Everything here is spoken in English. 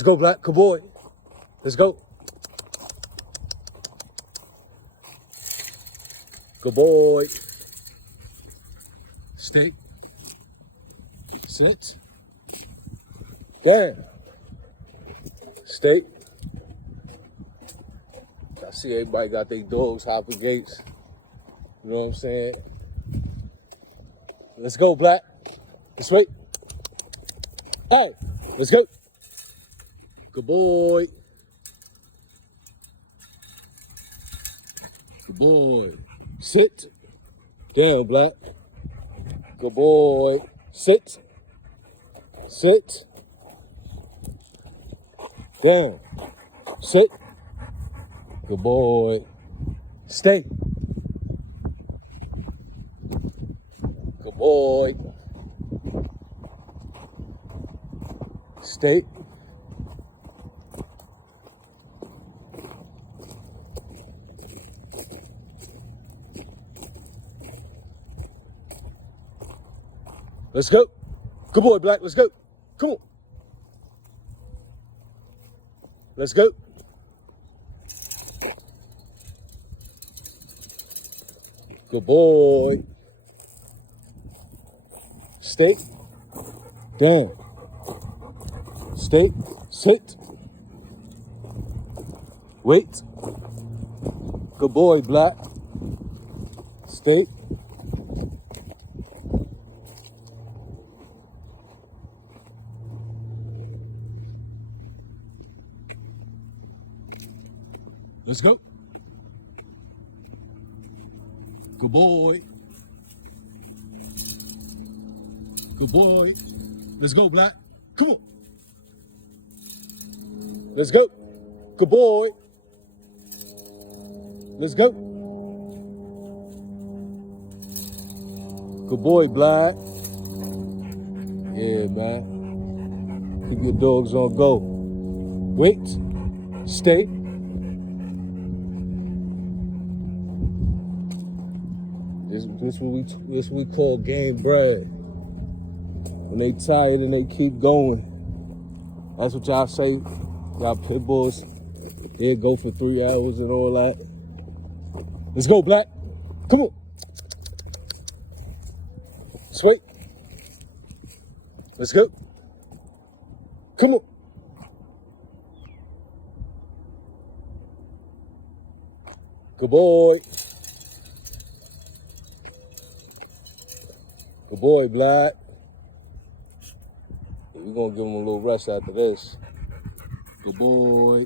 Let's go, Black. Good boy. Let's go. Good boy. Stay. Sit. Down. Stay. I see everybody got their dogs hopping gates. You know what I'm saying? Let's go, Black. This way. Hey, let's go. Good boy. Good boy. Sit. Down, Black. Good boy. Sit. Sit. Down. Sit. Good boy. Stay. Good boy. Stay. Let's go. Good boy, Black. Let's go. Come on. Let's go. Good boy. Stay. Down. Stay. Sit. Wait. Good boy, Black. Stay. Let's go. Good boy. Good boy. Let's go, Black. Come on. Let's go. Good boy. Let's go. Good boy, Black. Yeah, man. Keep your dogs on go. Wait. Stay. This what we call game bred. When they tired and they keep going. That's what y'all say. Y'all pit bulls, they go for 3 hours and all that. Let's go, Black. Come on. Sweet. Let's go. Come on. Good boy. Good boy, Black. We're gonna give him a little rest after this. Good boy.